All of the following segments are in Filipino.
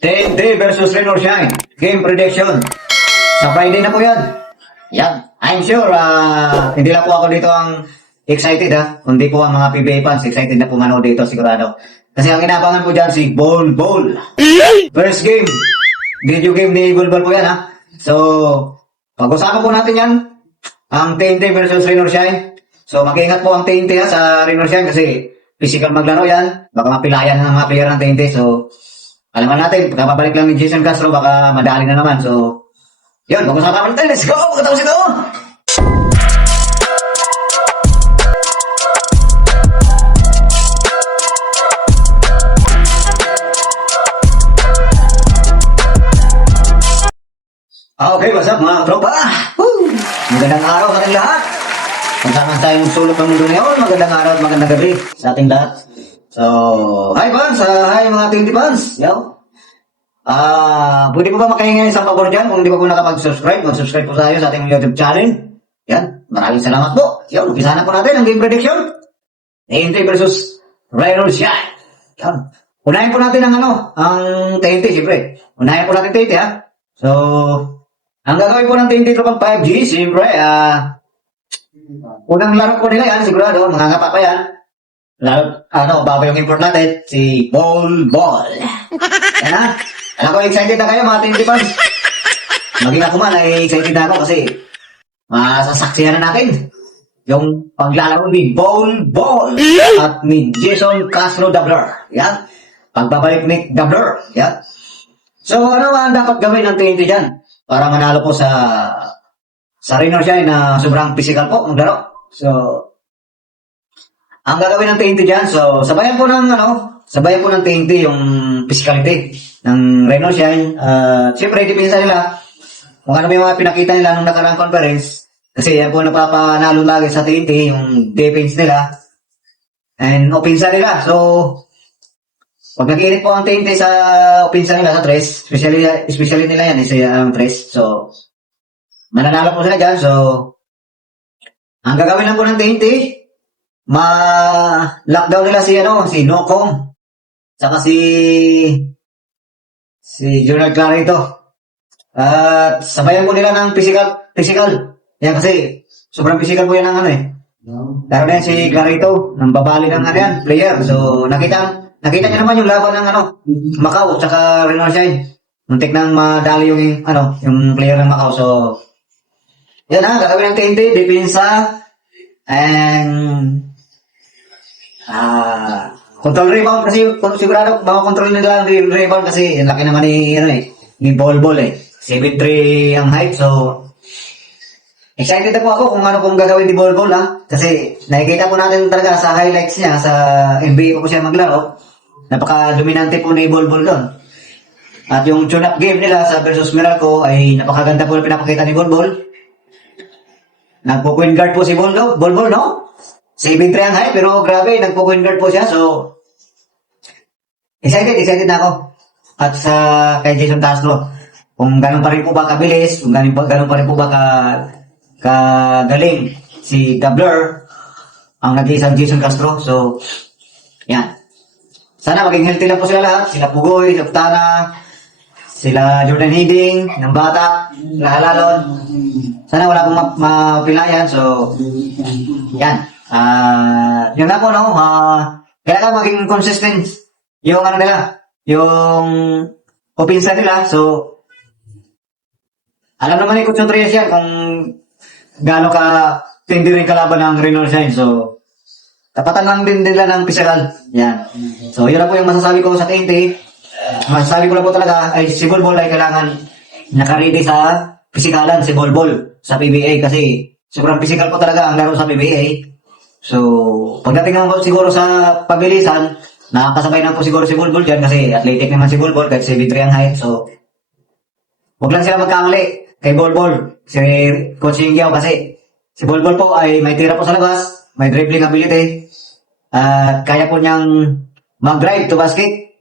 TNT versus Rain or Shine. Game prediction. Sa Friday na po yan. Yan. I'm sure, hindi lang po ako dito ang excited kundi po ang mga PBA fans excited na po manood dito sigurado. Kasi ang inabangan po dyan si Bol Bol. First game. Video game ni Bol Bol po yan So, pag-usapan po natin yan. Ang TNT versus Rain or Shine. So, mag-iingat po ang TNT sa Rain or Shine kasi physical maglaro yan. Baka mapilayan ng mga player ng TNT. So, alaman natin, pagkababalik lang ni Jason Castro, baka madali na naman. So, yun, mag-usapan natin. Let's go! Pagkatapos ito! Okay, what's up mga tropa? Woo! Magandang araw sa ating lahat. Kung saan man tayong sulok ng mundo ngayon, magandang araw at magandang gabi sa ating lahat. So, hi fans! Hi mga TNT fans! Yo! Pwede po ba makahingi isang pabor dyan kung hindi pa po nakapag-subscribe? Mag-subscribe po tayo sa ating YouTube channel. Yan, maraming salamat po. Yan, umpisa na po natin ang game prediction. TNT versus Rain or Shine. Yan. Unahin po natin ang TNT, siyempre. Unahin po natin TNT So, ang gagawin po ng TNT Tropang 5G, siyempre, unang laro po nila yan, sigurado, mga ngapa pa yan. Lalo, baba yung import natin, si Bol Bol. Yan Alam ko, excited na kayo mga TNT fans. Maging ako man, ay excited na ako kasi masasaksihan na natin yung paglalaro ni Bol Bol at ni Jason Castro Dabler. Yan. Pagbabalik ni Dabler. Yan. So, ano ang dapat gawin ng TNT dyan? Para manalo po sa Rain or Shine na sobrang physical po maglaro. So, ang gagawin ng TNT dyan, so, sabayan po ng TNT yung physicality ng Rain or Shine. Siyempre, depensa nila kung ano yung mga pinakita nila nung nakaraang conference. Kasi yan po napapanalo lagi sa TNT, yung defense nila and opensa nila. So, pag nag-init po ang TNT sa opensa nila sa tres, especially nila yan, ang tres. So, mananalo po sila dyan. So, ang gagawin lang po ng TNT, ma-lockdown nila si Nocom, saka si Jonald Clarito. At sabayan po nila ng physical. Yan kasi, sobrang physical po yan Laro na yan si Clarito, ng babali ng player. So, nakita niyo naman yung laban ng Macau tsaka Rain or Shine. Muntik nang madali yung player ng Macau. So, yan gagawin ng TNT, depensa, and control rebound kasi sigurado makakontrol nila ang rebound kasi laki naman ni Bol Bol 7'3 ang height. So, excited na po ako kung ano pong gagawin ni Bol Bol kasi nakikita po natin talaga sa highlights niya sa NBA po siya maglaro. Napaka-dominante po ni Bol Bol doon. At yung tune-up game nila sa versus Meralco ay napakaganda po na pinapakita ni Bol Bol. Nagpo-point guard po si Bol Bol, no? 7'3 ang height, pero grabe, nagpo-point guard po siya. So, excited na ako. At sa kay Jason Castro, kung ganun pa rin po ba kabilis, kung ganun pa rin po ba kagaling si Dabler, ang nag-iisang Jason Castro. So, yan. Sana maging healthy lang po sila lahat. Sila Pugoy, Softana, sila Jordan Hidding, ng bata, Lahalalon. Sana wala pong mapilayan. So, yan. Yun na po, kailangan maging consistent yung yung opensa nila. So, alam naman ni Coach Trias yan kung gaano ka tindi rin kalaban ng Rain or Shine. So, tapatan lang din nila ng physical. Yan. So, yun na po yung masasabi ko sa TNT. Masasabi ko na po talaga ay si Bol Bol ay kailangan nakaready sa pisikalan si Bol Bol sa PBA kasi sobrang physical po talaga ang laro sa PBA. So, pagdating naman po siguro sa pabilisan, nakakasabay na po siguro si Bol Bol dyan kasi athletic naman si Bol Bol kahit 7'3 ang height. So, huwag lang sila magkamali kay Bol Bol, si Coach Ingyaw kasi si Bol Bol po ay may tira po sa labas, may dribbling ability, at kaya po niyang mag-drive to basket.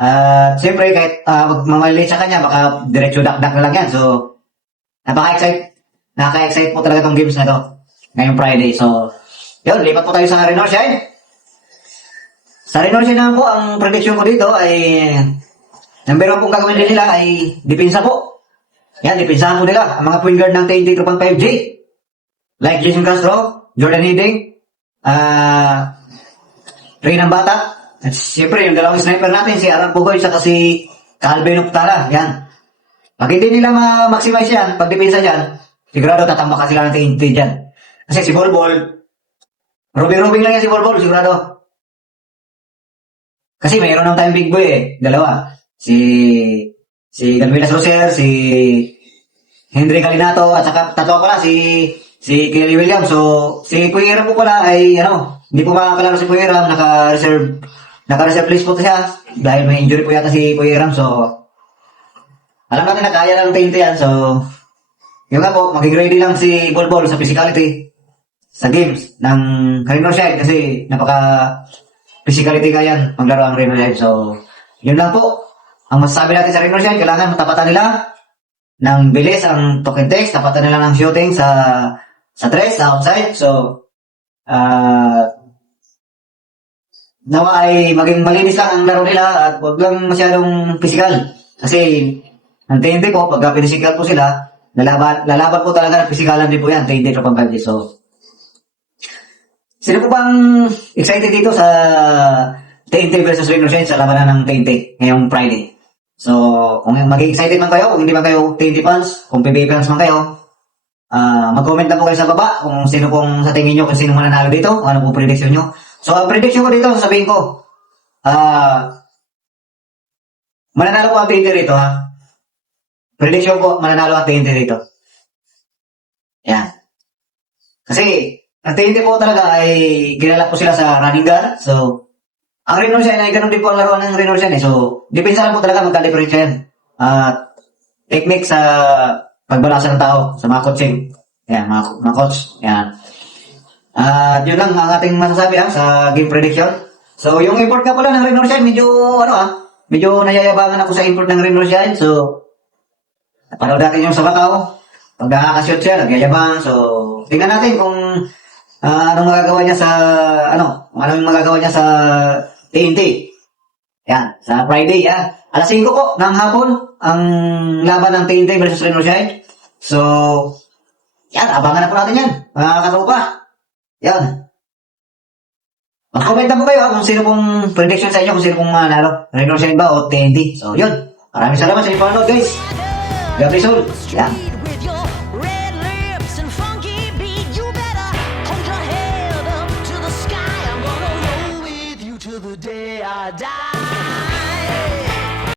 At siyempre kahit mamaliit sa kanya, baka diretso dakdak na lang yan. So, nakaka-excite po talaga tong games na to ngayong Friday. So, yun, lipat po tayo sa Rain or Shine. Sa Rain or Shine naman po, ang prediction ko dito ay Number 1 pong gagawin din nila ay depensa po. Yan, depensahan po nila ang mga point guard ng TNT 3.5J. Like Jason Castro, Jordan Hiddink, Reynan Batak, at siyempre yung dalawang sniper natin, si Aaron Pugoy at si Calvin Uptala. Yan. Pag hindi nila ma-maximize yan, pag depensa dyan, sigurado tatambak sila ng TNT dyan. Kasi si Bolbol, Robing lang yan si Bolbol, sigurado. Kasi mayroon ng time big boy eh, dalawa. Si Galvinas Roser, si Henry Calinato, at saka tatlo pala si Kelly Williams. So, si Puyeram po pala ay, hindi po makakalaro si Puyeram, naka-reserve list po siya, dahil may injury po yata si Puyeram. So, alam natin na kaya ng TNT yan. So, yun nga po, maging ready lang si Bolbol sa physicality sa games ng Reno Shine kasi napaka-physicality ka yan maglaro ang Reno Shine. So, yun lang po. Ang masasabi natin sa Reno Shine, kailangan matapatan nila ng bilis ang talk and text, tapatan nila ng shooting sa tres, sa outside. So, nawa ay maging malinis lang ang laro nila at huwag lang masyadong physical. Kasi, ang TNT po, pagka physical po sila, lalaban po talaga ng physikalan din po yan, TNT 3.5J. So, sino po bang excited dito sa TNT versus Reno Shine sa labanan ng TNT ngayong Friday? So, kung maging excited man kayo, kung hindi man kayo TNT fans, kung PBA fans man kayo, mag-comment lang po kayo sa baba kung sino pong sa tingin nyo, kung sino mananalo dito, kung ano pong prediction nyo. So, ang prediction ko dito, sabihin ko, mananalo po ang TNT rito, ha? Prediction ko, mananalo ang TNT rito. Yan. Kasi, ang TNT po talaga ay ginala po sila sa running guard. So, ang Reno Shine ay ganun din po ang laruan ng Reno Shine. So, depensa lang po talaga magka-difference yan. Technique sa pagbalasa ng tao, sa mga coaching. Yan, mga coach. Yan. Yun lang ang ating masasabi sa game prediction. So, yung import ka pala ng Reno Shine, medyo nayayabangan ako sa import ng Reno Shine. So, napanood natin yung sa Macau. Pag nakakashoot siya, nagyayabang. So, tingnan natin kung anong magagawa niya sa TNT. Yan, sa Friday, yan. Alas 5 po ng hapon ang laban ng TNT versus Reno Shine. So, yan, abangan na po natin yan, mga katropa. Yan. Mag-comment na po kayo kung sino pong prediction sa inyo, kung sino pong manalo, Reno Shine ba o TNT. So, yun. Maraming salamat sa inyo panonood, guys. God bless all. Yan.